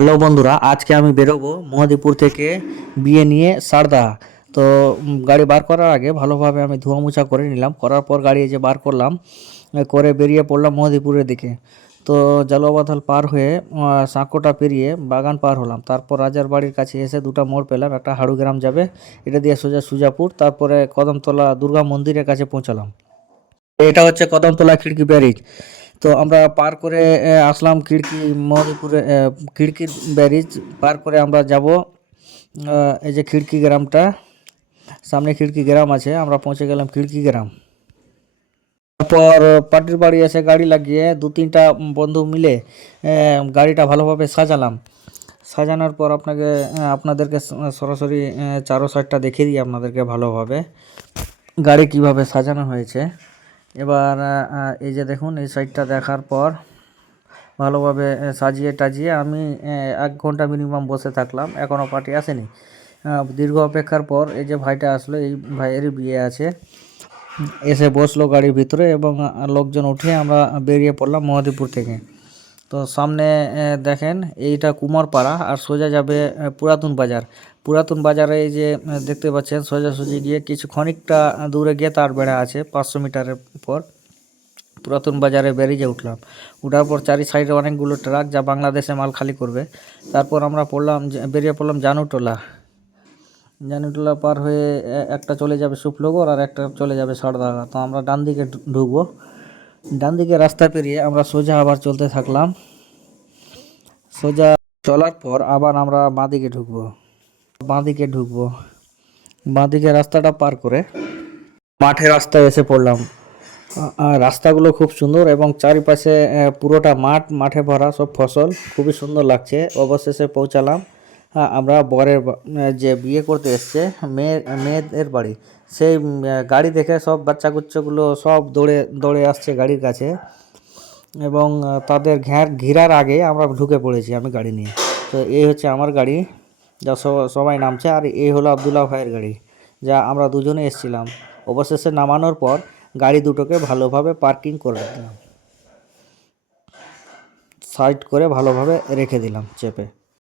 Hello বন্ধুরা, আজকে আমি বেরোবো মহাদীপুর থেকে বিয়ে নিয়ে সারদা। তো গাড়ি বার করার আগে ভালোভাবে আমি ধোয়া মোছা করে নিলাম। করার পর গাড়ি এই যে বার করলাম, করে বেরিয়ে পড়লাম মহাদীপুরের দিকে। তো জালুয়াবাথাল পার হয়ে সাঁকোটা পেরিয়ে বাগান পার হলাম। তারপর রাজার বাড়ির কাছে এসে দুটো মোড় পেলাম, একটা হাড়ুগ্রাম যাবে, এটা দিয়ে সোজা সুজাপুর, তারপরে কদমতলা দুর্গা মন্দিরের কাছে পৌঁছালাম। এটা হচ্ছে কদমতলা খিড়কি ব্যারেজ। তো আমরা পার করে আসলাম খিড়কি মহাদেবপুরে। খিড়কির ব্যারেজ পার করে আমরা যাব এই যে খিড়কি গ্রামটা, সামনে খিড়কি গ্রাম আছে, আমরা পৌঁছে গেলাম খিড়কি গ্রাম। তারপর পাটির বাড়ি এসে গাড়ি লাগিয়ে দু তিনটা বন্ধু মিলে গাড়িটা ভালোভাবে সাজালাম। সাজানোর পর আপনাদেরকে সরাসরি চারো সাইডটা দেখিয়ে দিই আপনাদেরকে ভালোভাবে গাড়ি কিভাবে সাজানো হয়েছে। এবার এই যে দেখুন, এই সাইডটা দেখার পর ভালোভাবে সাজিয়ে টাজিয়ে আমি 1 ঘন্টা মিনিমাম বসে থাকলাম, এখনও পার্টি আসেনি। দীর্ঘ অপেক্ষার পর এই যে ভাইটা আসলো, এই ভাইয়েরই বিয়ে আছে, এসে বসলো গাড়ির ভিতরে এবং লোকজন উঠে আমরা বেরিয়ে পড়লাম মহাদীপুর থেকে। তো সামনে দেখেন এইটা কুমারপাড়া, আর সোজা যাবে পুরাতন বাজার। পুরাতন বাজারে এই যে দেখতে পাচ্ছেন, সোজাসুজি গিয়ে কিছু খানিকটা দূরে গিয়ে তার বেড়া আছে, 500 মিটারের পর পুরাতন বাজারে ব্যারিজে উঠলাম। উঠার পর চারি সাইডে অনেকগুলো ট্রাক যা বাংলাদেশে মাল খালি করবে। তারপর আমরা বেরিয়ে পড়লাম জানুটোলা। জানুটোলা পার হয়ে একটা চলে যাবে শুভনগর আর একটা চলে যাবে সারদাগা। তো আমরা ডান দিকে ঢুকবো। ডান দিকে রাস্তা পেরিয়ে আমরা সোজা আবার চলতে থাকলাম। সোজা চলার পর আবার আমরা বাঁদিকে ঢুকবো। বাঁদিকে রাস্তাটা পার করে মাঠের রাস্তায় এসে পড়লাম। রাস্তাগুলো খুব সুন্দর এবং চারিপাশে পুরোটা মাঠে ভরা সব ফসল, খুবই সুন্দর লাগছে। অবশেষে পৌঁছালাম আমরা যে বিয়ে করতে এসছে মেয়েদের বাড়ি। সেই গাড়ি দেখে সব বাচ্চা কুচ্চাগুলো সব দৌড়ে দৌড়ে আসছে গাড়ির কাছে, এবং তাদের ঘেরার আগে আমরা ঢুকে পড়েছি আমি গাড়ি নিয়ে। তো এই হচ্ছে আমার গাড়ি, যা সবাই নামছে, আর এই হলো আবদুল্লাহ ভাইয়ের গাড়ি, যা আমরা দুজনে এসেছিলাম। অবশেষে নামানোর পর গাড়ি দুটোকে ভালোভাবে পার্কিং করে দিলাম, সাইড করে ভালোভাবে রেখে দিলাম চেপে।